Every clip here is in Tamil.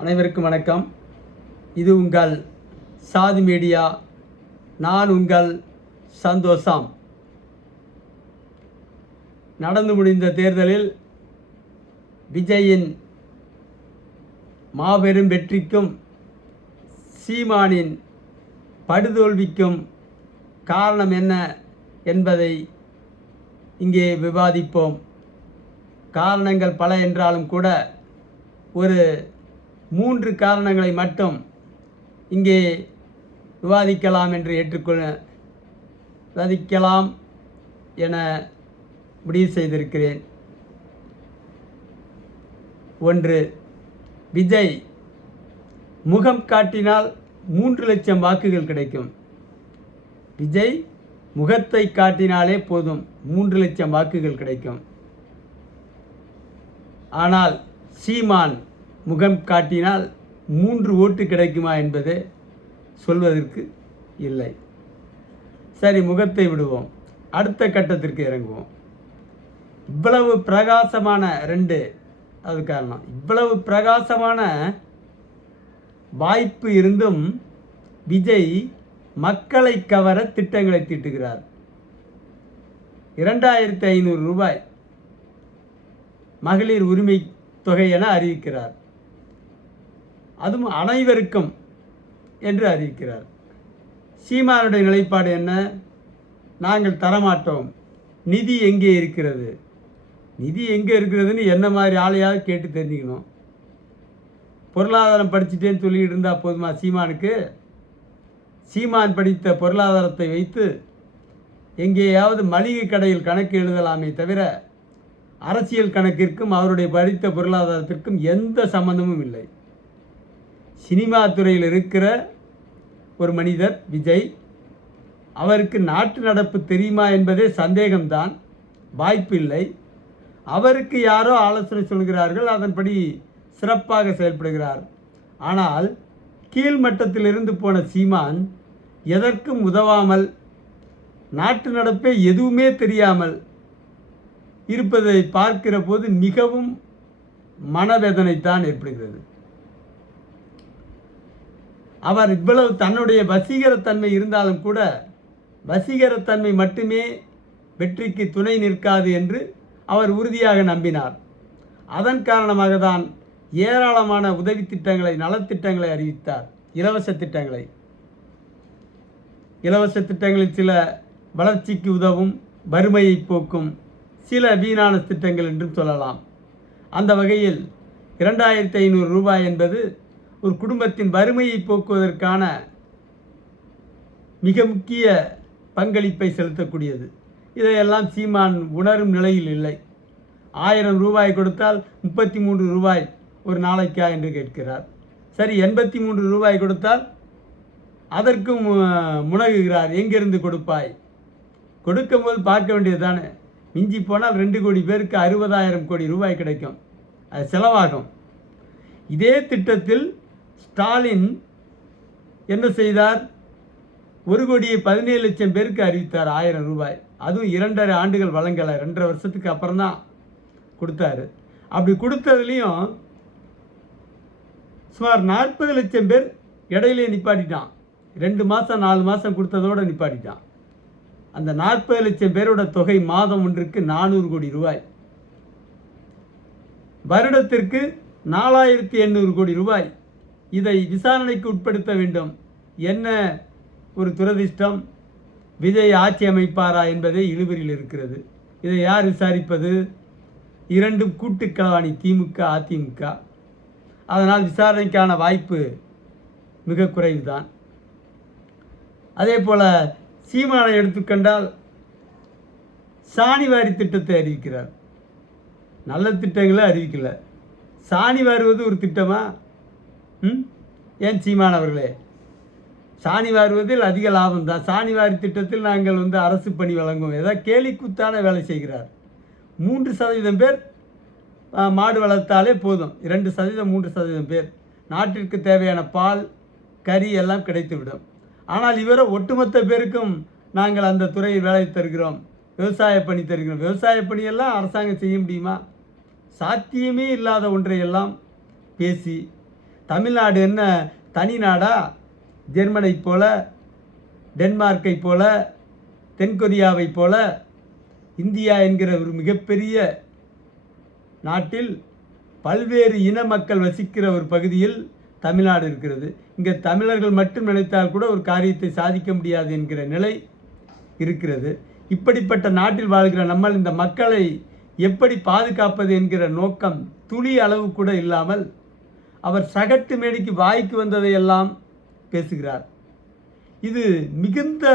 அனைவருக்கும் வணக்கம். இது உங்கள் சாதி மீடியா. நான் உங்கள் சந்தோஷம். நடந்து முடிந்த தேர்தலில் விஜயின் மாபெரும் வெற்றிக்கும் சீமானின் படுதோல்விக்கும் காரணம் என்ன என்பதை இங்கே விவாதிப்போம். காரணங்கள் பல என்றாலும் கூட ஒரு 3 காரணங்களை மட்டும் இங்கே விவாதிக்கலாம் என முடிவு செய்திருக்கிறேன். 1. விஜய் முகம் காட்டினால் 3 லட்சம் வாக்குகள் கிடைக்கும். விஜய் முகத்தை காட்டினாலே போதும் 3 லட்சம் வாக்குகள் கிடைக்கும். ஆனால் சீமான் முகம் காட்டினால் 3 ஓட்டு கிடைக்குமா என்பது சொல்வதற்கு இல்லை. சரி, முகத்தை விடுவோம், அடுத்த கட்டத்திற்கு இறங்குவோம். இவ்வளவு பிரகாசமான அது காரணம். இவ்வளவு பிரகாசமான வாய்ப்பு இருந்தும் விஜய் மக்களை கவர திட்டங்களை தீட்டுகிறார். 2500 ரூபாய் மகளிர் உரிமை தொகை என அறிவிக்கிறார். அதுவும் அனைவருக்கும் என்று அறிவிக்கிறார். சீமானுடைய நிலைப்பாடு என்ன? நாங்கள் தரமாட்டோம், நிதி எங்கே இருக்கிறது? நிதி எங்கே இருக்கிறதுன்னு என்ன மாதிரி ஆளையாவது கேட்டு தெரிஞ்சுக்கணும். பொருளாதாரம் படிச்சுட்டேன்னு சொல்லிட்டு இருந்தால் போதுமா சீமானுக்கு? சீமான் படித்த பொருளாதாரத்தை வைத்து எங்கேயாவது மளிகை கடையில் கணக்கு எழுதலாமே தவிர அரசியல் கணக்கிற்கும் அவருடைய படித்த பொருளாதாரத்திற்கும் எந்த சம்பந்தமும் இல்லை. சினிமா துறையில் இருக்கிற ஒரு மனிதர் விஜய். அவருக்கு நாட்டு நடப்பு தெரியுமா என்பதே சந்தேகம்தான், வாய்ப்பு இல்லை. அவருக்கு யாரோ ஆலோசனை சொல்கிறார்கள், அதன்படி சிறப்பாக செயல்படுகிறார். ஆனால் கீழ்மட்டத்திலிருந்து போன சீமான் எதற்கும் உதவாமல், நாட்டு நடப்பே எதுவுமே தெரியாமல் இருப்பதை பார்க்கிற போது மிகவும் மனவேதனைத்தான் ஏற்படுகிறது. அவர் இவ்வளவு தன்னுடைய வசீகரத்தன்மை இருந்தாலும் கூட வசீகரத்தன்மை மட்டுமே வெற்றிக்கு துணை நிற்காது என்று அவர் உறுதியாக நம்பினார். அதன் காரணமாக தான் ஏராளமான உதவி திட்டங்களை, நலத்திட்டங்களை அறிவித்தார். இலவச திட்டங்களில் சில வளர்ச்சிக்கு உதவும், வறுமையை போக்கும், சில வீணான திட்டங்கள் என்றும் சொல்லலாம். அந்த வகையில் 2500 ரூபாய் என்பது ஒரு குடும்பத்தின் வறுமையை போக்குவதற்கான மிக முக்கிய பங்களிப்பை செலுத்தக்கூடியது. இதையெல்லாம் சீமான் உணரும் நிலையில் இல்லை. 1000 ரூபாய் கொடுத்தால் 33 ரூபாய் ஒரு நாளைக்கா என்று கேட்கிறார். சரி, 83 ரூபாய் கொடுத்தால் அதற்கும் முனகுகிறார். எங்கிருந்து கொடுப்பாய்? கொடுக்கும் போது பார்க்க வேண்டியது தானே. மிஞ்சி போனால் 2 கோடி பேருக்கு 60,000 கோடி ரூபாய் கிடைக்கும், அது செலவாகும். இதே திட்டத்தில் ஸ்டாலின் என்ன செய்தார்? 1,17 லட்சம் பேருக்கு அறிவித்தார் 1000 ரூபாய். அதுவும் 2.5 ஆண்டுகள் வழங்கலை, 2.5 வருஷத்துக்கு அப்புறம் தான் கொடுத்தாரு. அப்படி கொடுத்ததுலேயும் சுமார் 40 லட்சம் பேர் இடையிலே நிப்பாட்டிட்டான். 2 மாதம் 4 மாதம் கொடுத்ததோடு நிப்பாட்டிட்டான். அந்த 40 லட்சம் பேரோட தொகை மாதம் ஒன்றுக்கு 400 கோடி ரூபாய், வருடத்திற்கு 4800 கோடி ரூபாய். இதை விசாரணைக்கு உட்படுத்த வேண்டும். என்ன ஒரு துரதிர்ஷ்டம்! விஜய் ஆட்சி அமைப்பாரா என்பதே இழுபறியில் இருக்கிறது. இதை யார் விசாரிப்பது? 2 கூட்டுக்களவாணி, திமுக அதிமுக. அதனால் விசாரணைக்கான வாய்ப்பு மிக குறைவுதான். அதே போல் சீமானை எடுத்துக்கொண்டால் சாணிவாரி திட்டத்தை அறிவிக்கிறார். நல்ல திட்டங்களை அறிவிக்கல. சாணி வாருவது ஒரு திட்டமா? ஏன் சீமான் அவர்களே, சாணி வாருவதில் அதிக லாபம் தான். சாணி வாரி திட்டத்தில் நாங்கள் அரசு பணி வழங்குவோம், ஏதாவது கேலிக்கூத்தான வேலை செய்கிறார். 3% பேர் மாடு வளர்த்தாலே போதும். 2%, 3% பேர் நாட்டிற்கு தேவையான பால், கறி எல்லாம் கிடைத்துவிடும். ஆனால் இவரை ஒட்டுமொத்த பேருக்கும் நாங்கள் அந்த துறையில் வேலை தருகிறோம், விவசாய பணி தருகிறோம். விவசாய பணியெல்லாம் அரசாங்கம் செய்ய முடியுமா? சாத்தியமே இல்லாத ஒன்றையெல்லாம் பேசி தமிழ்நாடு என்ன தனி நாடா? ஜெர்மனை போல, டென்மார்க்கை போல, தென்கொரியாவை போல இந்தியா என்கிற ஒரு மிகப்பெரிய நாட்டில் பல்வேறு இன மக்கள் வசிக்கிற ஒரு பகுதியில் தமிழ்நாடு இருக்கிறது. இங்கே தமிழர்கள் மட்டும் நினைத்தால் கூட ஒரு காரியத்தை சாதிக்க முடியாது என்கிற நிலை இருக்கிறது. இப்படிப்பட்ட நாட்டில் வாழ்கிற நம்மள் இந்த மக்களை எப்படி பாதுகாப்பது என்கிற நோக்கம் துளி அளவு கூட இல்லாமல் அவர் சகட்டு மேனிக்கு வாய்க்கு வந்ததையெல்லாம் பேசுகிறார். இது மிகுந்த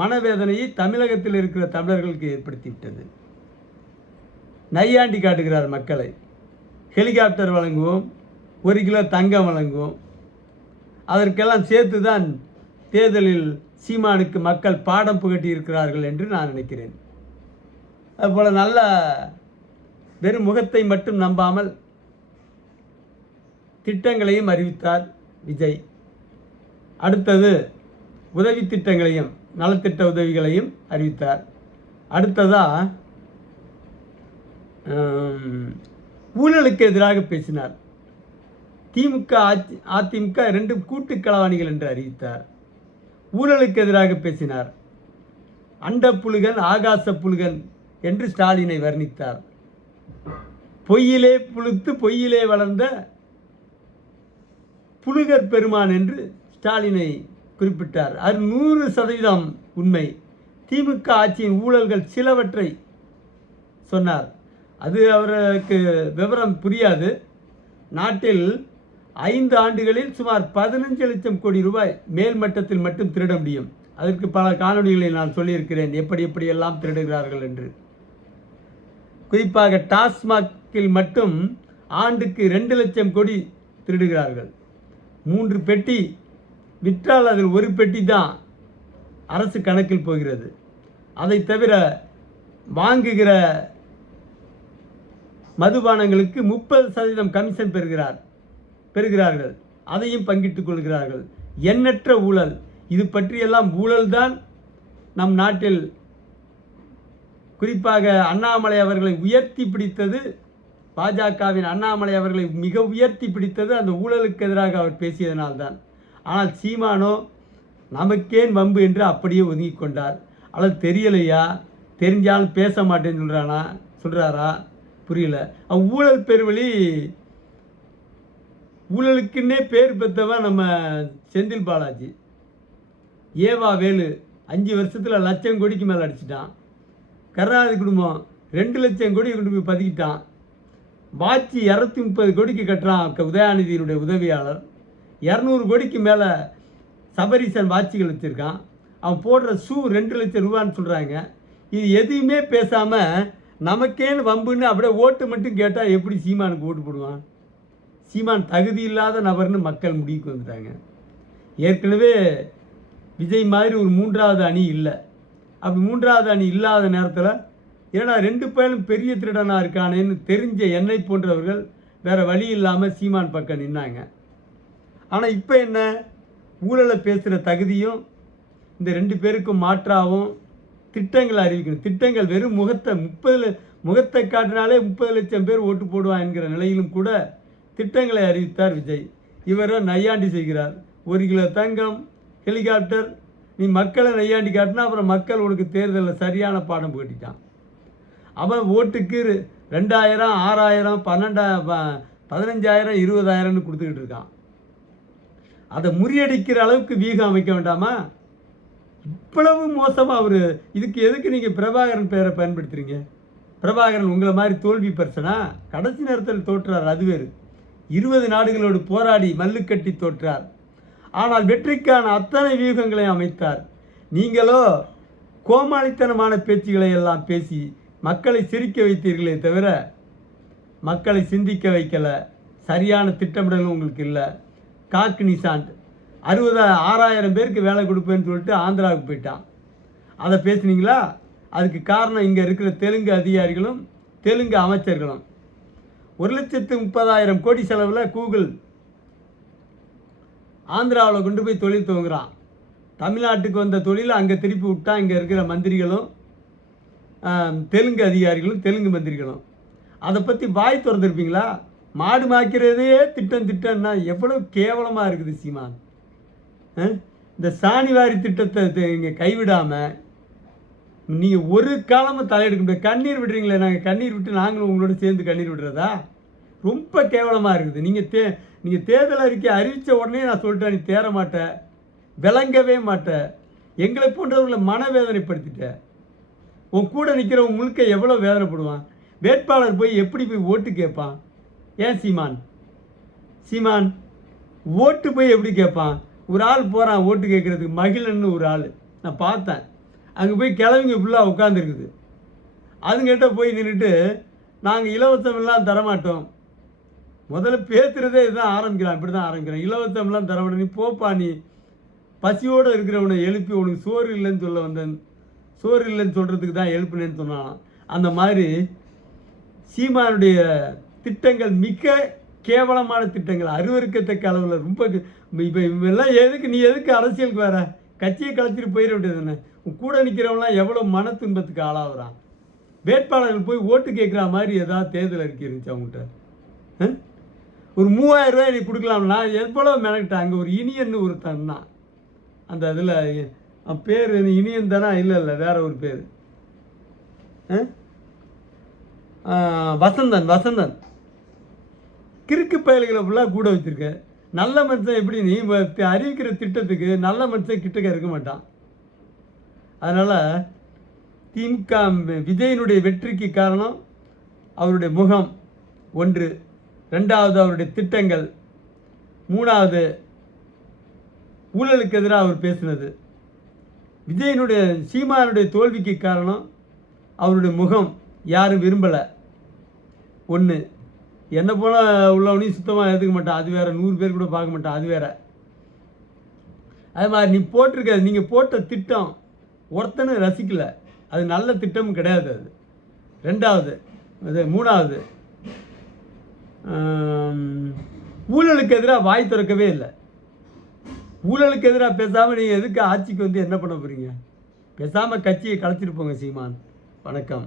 மனவேதனையை தமிழகத்தில் இருக்கிற தமிழர்களுக்கு ஏற்படுத்திவிட்டது. நையாண்டி காட்டுகிறார் மக்களை. ஹெலிகாப்டர் வழங்குவோம், 1 கிலோ தங்கம் வழங்குவோம். அதற்கெல்லாம் சேர்த்து தான் தேர்தலில் சீமானுக்கு மக்கள் பாடம் புகட்டி இருக்கிறார்கள் என்று நான் நினைக்கிறேன். அதுபோல் நல்ல வெறும் முகத்தை மட்டும் நம்பாமல் திட்டங்களையும் அறிவித்தார் விஜய். அடுத்தது உதவி திட்டங்களையும் நலத்திட்ட உதவிகளையும் அறிவித்தார். அடுத்ததாக ஊழலுக்கு எதிராக பேசினார். திமுக அதிமுக 2 கூட்டு களவாணிகள் என்று அறிவித்தார். ஊழலுக்கு எதிராக பேசினார். அண்ட புலுகன் ஆகாச புலுகன் என்று ஸ்டாலினை வர்ணித்தார். பொய்யிலே புழுத்து பொய்யிலே வளர்ந்த புலுகர் பெருமான் என்று ஸ்டாலினை குறிப்பிட்டார். அது 100% உண்மை. திமுக ஆட்சியின் ஊழல்கள் சிலவற்றை சொன்னார். அது அவருக்கு விவரம் புரியாது. நாட்டில் 5 ஆண்டுகளில் சுமார் 15 லட்சம் கோடி ரூபாய் மேல் மட்டத்தில் மட்டும் திருட முடியும். அதற்கு பல காணொலிகளை நான் சொல்லியிருக்கிறேன், எப்படியெல்லாம் திருடுகிறார்கள் என்று. குறிப்பாக டாஸ்மாகில் மட்டும் ஆண்டுக்கு 2 லட்சம் கோடி திருடுகிறார்கள். 3 பெட்டி விற்றால் அதில் 1 பெட்டி தான் அரசு கணக்கில் போகிறது. அதை தவிர வாங்குகிற மதுபானங்களுக்கு 30% கமிஷன் பெறுகிறார்கள். அதையும் பங்கிட்டுக் கொள்கிறார்கள். எண்ணற்ற ஊழல். இது பற்றியெல்லாம் ஊழல்தான் நம் நாட்டில் குறிப்பாக அண்ணாமலை அவர்களை உயர்த்தி பிடித்தது. பாஜகவின் அண்ணாமலை அவர்களை மிக உயர்த்தி பிடித்தது அந்த ஊழலுக்கு எதிராக அவர் பேசியதனால்தான். ஆனால் சீமானோ நமக்கேன் வம்பு என்று அப்படியே ஒதுங்கி கொண்டார். அல்லது தெரியலையா, தெரிஞ்சாலும் பேச மாட்டேன்னு சொல்கிறாரா புரியல. ஊழல் பெருவழி ஊழலுக்குன்னே பேர் பெற்றவன் நம்ம செந்தில் பாலாஜி. ஏவா வேலு 5 வருஷத்தில் 1 லட்சம் கோடிக்கு மேலே அடிச்சிட்டான். கருணாநிதி குடும்பம் 2 லட்சம் கோடி கொண்டு போய் பதுக்கிட்டான். வாட்சி 230 கோடிக்கு கட்டுறான் உதயாநிதியினுடைய உதவியாளர். 200 கோடிக்கு மேலே சபரீசன் வாட்சிகள் வச்சுருக்கான். அவன் போடுற ஷூ 2 லட்சம் ரூபான்னு சொல்கிறாங்க. இது எதையுமே பேசாமல் நமக்கேன்னு வம்புன்னு அப்படியே ஓட்டு மட்டும் கேட்டால் எப்படி சீமானுக்கு ஓட்டு போடுவான்? சீமான் தகுதி இல்லாத நபர்னு மக்கள் முடிவுக்கு வந்துட்டாங்க. ஏற்கனவே விஜய் மாதிரி ஒரு 3வது அணி இல்லை. அப்படி 3வது அணி இல்லாத நேரத்தில் ஏன்னா 2 பேரும் பெரிய திருடனாக இருக்கானேன்னு தெரிஞ்ச என்னை போன்றவர்கள் வேறு வழி இல்லாமல் சீமான் பக்கம் நின்னாங்க. ஆனால் இப்போ என்ன, ஊழலை பேசுகிற தகுதியும் இந்த 2 பேருக்கும் மாற்றாகவும் திட்டங்களை அறிவிக்கணும். திட்டங்கள் வெறும் முகத்தை காட்டினாலே 30 லட்சம் பேர் ஓட்டு போடுவான் என்கிற நிலையிலும் கூட திட்டங்களை அறிவித்தார் விஜய். இவரை நையாண்டி செய்கிறார். 1 கிலோ தங்கம், ஹெலிகாப்டர். நீ மக்களை நையாண்டி காட்டினா அப்புறம் மக்கள் உனக்கு தேர்தலில் சரியான பாடம் போட்டிட்டான். அவன் ஓட்டுக்கு 2000, 6000, 12,000, 15,000, 20,000ன்னு கொடுத்துக்கிட்டு இருக்கான். அதை முறியடிக்கிற அளவுக்கு வீகம் அமைக்க வேண்டாமா? இவ்வளவு மோசமாக அவர். இதுக்கு எதுக்கு நீங்கள் பிரபாகரன் பேரை பயன்படுத்துகிறீங்க? பிரபாகரன் உங்களை மாதிரி தோல்வி பர்சனா? கடைசி நேரத்தில் தோற்றார், அது வேறு. 20 நாடுகளோடு போராடி மல்லுக்கட்டி தோற்றார். ஆனால் வெற்றிக்கான அத்தனை வியூகங்களையும் அமைத்தார். நீங்களோ கோமாளித்தனமான பேச்சுகளை எல்லாம் பேசி மக்களை சிரிக்க வைத்தீர்களே தவிர மக்களை சிந்திக்க வைக்கலை. சரியான திட்டமிடலும் உங்களுக்கு இல்லை. காக்கு நிசாண்ட் 6,000 பேருக்கு வேலை கொடுப்பேன்னு சொல்லிட்டு ஆந்திராவுக்கு போயிட்டான். அதை பேசுனீங்களா? அதுக்கு காரணம் இங்கே இருக்கிற தெலுங்கு அதிகாரிகளும் தெலுங்கு அமைச்சர்களும். 1,30,000 கோடி செலவில் கூகுள் ஆந்திராவில் கொண்டு போய் தொழில் துவங்குறான். தமிழ்நாட்டுக்கு வந்த தொழிலை அங்கே திருப்பி விட்டா இங்கே இருக்கிற மந்திரிகளும் தெலுங்கு அதிகாரிகளும் தெலுங்கு மந்திரிகளும். அதை பற்றி வாய் திறந்துருப்பீங்களா? மாடு மாய்க்கிறதே திட்டம்னா எவ்வளோ கேவலமாக இருக்குது சீமான். இந்த சாணிவாரி திட்டத்தை இங்கே கைவிடாமல் நீங்கள் ஒரு காலமாக தலையெடுக்க முடியாது. கண்ணீர் விடுறீங்களே, நாங்கள் கண்ணீர் விட்டு நாங்களும் உங்களோட சேர்ந்து கண்ணீர் விடுறதா? ரொம்ப கேவலமாக இருக்குது. நீங்கள் தேர்தல் அறிக்கை அறிவித்த உடனே நான் சொல்லிட்டேன், நீ தேர மாட்ட, விளங்கவே மாட்ட, எங்களை போன்றவர்களை மனவேதனைப்படுத்திட்ட. உன் கூட நிற்கிறவன் முழுக்க எவ்வளோ வேதனைப்படுவான். வேட்பாளர் போய் எப்படி போய் ஓட்டு கேட்பான்? ஏன் சீமான் ஓட்டு போய் எப்படி கேட்பான்? ஒரு ஆள் போகிறான் ஓட்டு கேட்குறதுக்கு, மகிழன்னு ஒரு ஆள் நான் பார்த்தேன். அங்கே போய் கிழவிங்க ஃபுல்லாக உட்காந்துருக்குது. அதுங்கிட்ட போய் நின்றுட்டு நாங்கள் இலவசமெல்லாம் தரமாட்டோம். முதல்ல பேசுகிறதே இதுதான் ஆரம்பிக்கிறான், இப்படி தான் ஆரம்பிக்கிறான். இலவசம்லாம் தரமாட்டோம், நீ போப்பா, நீ பசியோடு இருக்கிறவனை எழுப்பி உனக்கு சோறு இல்லைன்னு சொல்ல வந்தேன், சோறு இல்லைன்னு சொல்கிறதுக்கு தான் எழுப்புனேன்னு சொன்னான். அந்த மாதிரி சீமானுடைய திட்டங்கள் மிக கேவலமான திட்டங்கள், அருவருக்கத்தக்க அளவில் ரொம்ப. இப்போ இவெல்லாம் எதுக்கு, நீ எதுக்கு அரசியலுக்கு வர? கட்சியை கலைச்சிட்டு போயிட வேண்டியது தானே. உன் கூட நிற்கிறவங்களாம் எவ்வளோ மன துன்பத்துக்கு ஆளாகிறான். வேட்பாளர்கள் போய் ஓட்டு கேட்குற மாதிரி ஏதாவது தேர்தல் அறிக்கை இருந்துச்சு அவங்ககிட்ட? ஒரு 3000 ரூபாய் நீ கொடுக்கலாம்னா எவ்வளோ மெனக்கிட்டான். அங்கே ஒரு இனியன்னு ஒருத்தன் தான், அந்த இதில் பேர் இனியன் தானே? இல்லை வேற ஒரு பேர், வசந்தன். கிறுக்கு பயல்களை ஃபுல்லாக கூட வச்சுருக்க. நல்ல மனுஷன் எப்படி நீ அறிவிக்கிற திட்டத்துக்கு நல்ல மனுஷன் கிட்டக்க இருக்க மாட்டான். அதனால் திமுக விஜயனுடைய வெற்றிக்கு காரணம் அவருடைய முகம் ஒன்று, ரெண்டாவது அவருடைய திட்டங்கள், மூணாவது ஊழலுக்கு எதிராக அவர் பேசினது. விஜயனுடைய சீமானுடைய தோல்விக்கு காரணம் அவருடைய முகம், யாரும் விரும்பலை. ஒன்று, என்ன போல் உள்ளவனையும் சுத்தமாக ஏற்றுக்க மாட்டான், அது வேறு. 100 பேர் கூட பார்க்க மாட்டான், அது வேறு. அது மாதிரி நீ போட்டிருக்க, நீங்கள் போட்ட திட்டம் ஒருத்தனும் ரசிக்கலை, அது நல்ல திட்டமும் கிடையாது அது. ரெண்டாவது மூணாவது, ஊழலுக்கு எதிராக வாய் திறக்கவே இல்லை. ஊழலுக்கு எதிராக பேசாமல் நீங்கள் எதுக்கு ஆட்சிக்கு வந்து என்ன பண்ண போகிறீங்க? பேசாமல் கட்சியை கலைச்சிட்டு போங்க சீமான். வணக்கம்.